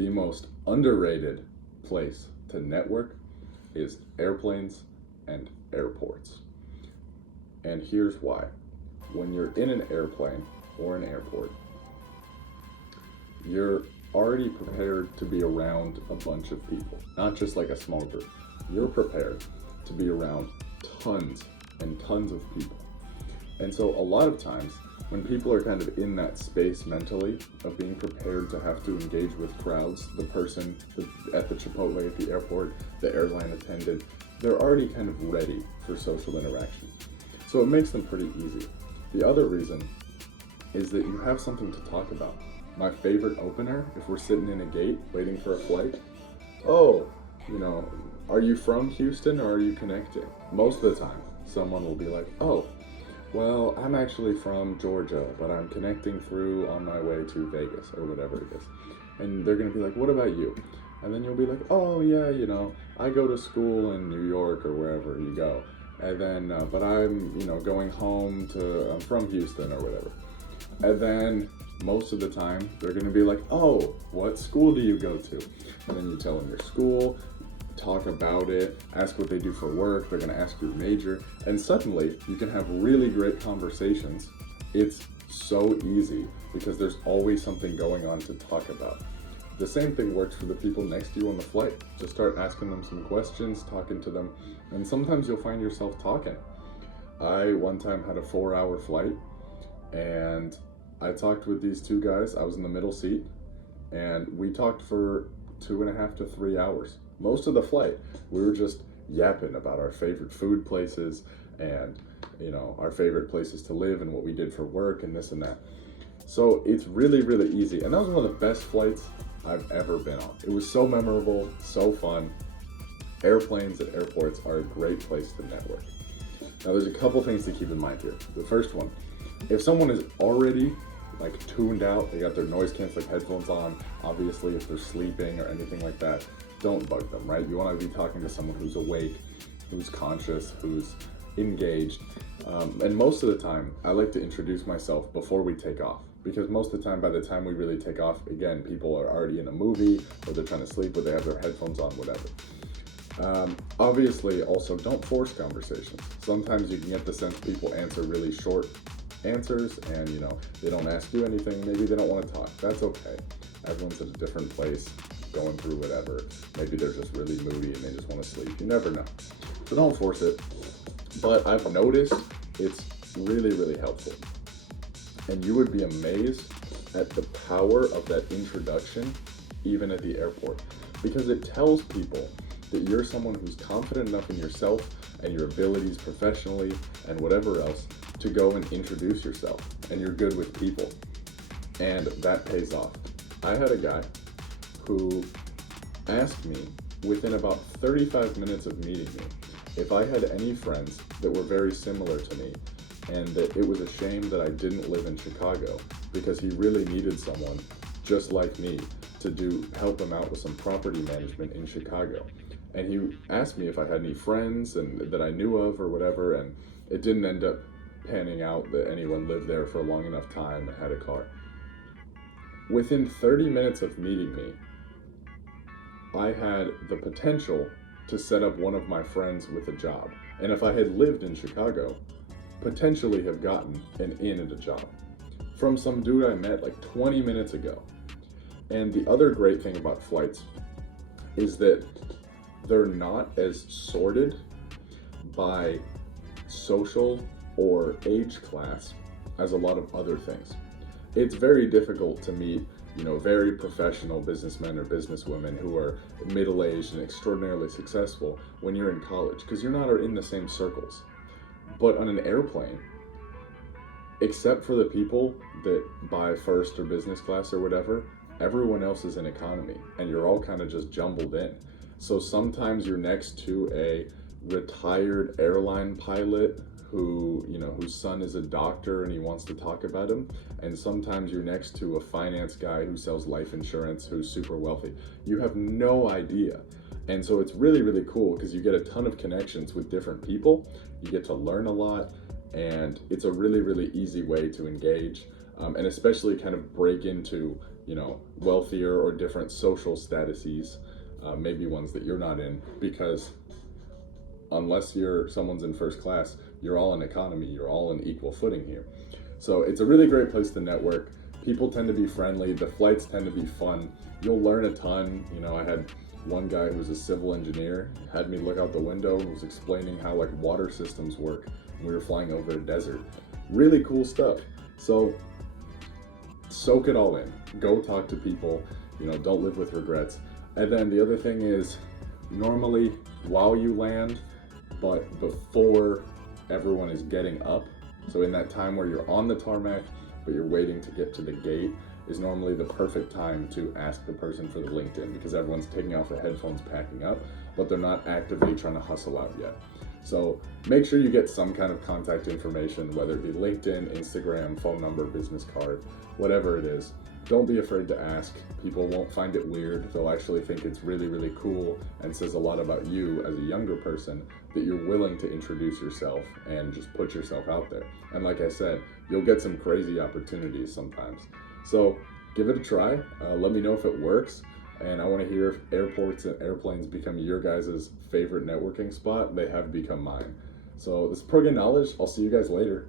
the most underrated place to network is airplanes and airports. And here's why. When you're in an airplane or an airport, you're already prepared to be around a bunch of people, not just like a small group. You're prepared to be around tons and tons of people. And so a lot of times when people are kind of in that space mentally of being prepared to have to engage with crowds, the person at the Chipotle at the airport, the airline attendant, they're already kind of ready for social interactions. So it makes them pretty easy. The other reason is that you have something to talk about. My favorite opener, if we're sitting in a gate waiting for a flight, oh, are you from Houston or are you connecting? Most of the time, someone will be like, oh, well, I'm actually from Georgia, but I'm connecting through on my way to Vegas or whatever it is. And they're gonna be like, what about you? And then you'll be like, oh yeah, I go to school in New York or wherever you go. And then, but I'm, going home I'm from Houston or whatever. And then most of the time they're gonna be like, oh, what school do you go to? And then you tell them your school, talk about it, ask what they do for work, they're gonna ask your major, and suddenly you can have really great conversations. It's so easy because there's always something going on to talk about. The same thing works for the people next to you on the flight. Just start asking them some questions, talking to them, and sometimes you'll find yourself talking. I one time had a 4-hour flight and I talked with these two guys. I was in the middle seat and we talked for 2.5 to 3 hours. Most of the flight, we were just yapping about our favorite food places and, our favorite places to live and what we did for work and this and that. So it's really, really easy. And that was one of the best flights I've ever been on. It was so memorable, so fun. Airplanes and airports are a great place to network. Now there's a couple things to keep in mind here. The first one, if someone is already tuned out, they got their noise canceling headphones on, obviously if they're sleeping or anything like that, don't bug them, right? You want to be talking to someone who's awake, who's conscious, who's engaged. And most of the time, I like to introduce myself before we take off, because most of the time, by the time we really take off, again, people are already in a movie, or they're trying to sleep, or they have their headphones on, whatever. Obviously, also, don't force conversations. Sometimes you can get the sense people answer really short answers, and they don't ask you anything. Maybe they don't want to talk. That's okay. Everyone's at a different place, going through whatever. Maybe they're just really moody and they just want to sleep. You never know. So don't force it. But I've noticed it's really, really helpful. And you would be amazed at the power of that introduction, even at the airport, because it tells people that you're someone who's confident enough in yourself and your abilities professionally and whatever else to go and introduce yourself, and you're good with people. And that pays off. I had a guy who asked me within about 35 minutes of meeting me if I had any friends that were very similar to me, and that it was a shame that I didn't live in Chicago because he really needed someone just like me to help him out with some property management in Chicago. And he asked me if I had any friends and that I knew of or whatever, and it didn't end up panning out that anyone lived there for a long enough time and had a car. Within 30 minutes of meeting me, I had the potential to set up one of my friends with a job. And if I had lived in Chicago, potentially have gotten an in at a job from some dude I met 20 minutes ago. And the other great thing about flights is that they're not as sorted by social or age class as a lot of other things. It's very difficult to meet, very professional businessmen or businesswomen who are middle-aged and extraordinarily successful when you're in college, because you're not in the same circles. But on an airplane, except for the people that buy first or business class or whatever, everyone else is in economy, and you're all kind of just jumbled in. So sometimes you're next to a retired airline pilot whose son is a doctor and he wants to talk about him. And sometimes you're next to a finance guy who sells life insurance, who's super wealthy. You have no idea. And so it's really, really cool because you get a ton of connections with different people. You get to learn a lot, and it's a really, really easy way to engage and especially kind of break into wealthier or different social statuses, maybe ones that you're not in, because unless someone's in first class, you're all in economy, you're all in equal footing here. So it's a really great place to network. People tend to be friendly, the flights tend to be fun, you'll learn a ton. I had one guy who was a civil engineer, had me look out the window and was explaining how like water systems work. We were flying over a desert. Really cool stuff. So soak it all in. Go talk to people, don't live with regrets. And then the other thing is, normally while you land, but before everyone is getting up, so in that time where you're on the tarmac, but you're waiting to get to the gate, is normally the perfect time to ask the person for the LinkedIn, because everyone's taking off their headphones, packing up, but they're not actively trying to hustle out yet. So make sure you get some kind of contact information, whether it be LinkedIn, Instagram, phone number, business card, whatever it is. Don't be afraid to ask. People won't find it weird. They'll actually think it's really, really cool and says a lot about you as a younger person that you're willing to introduce yourself and just put yourself out there. And like I said, you'll get some crazy opportunities sometimes. So give it a try. Let me know if it works. And I want to hear if airports and airplanes become your guys' favorite networking spot. They have become mine. So this is ProGain Knowledge. I'll see you guys later.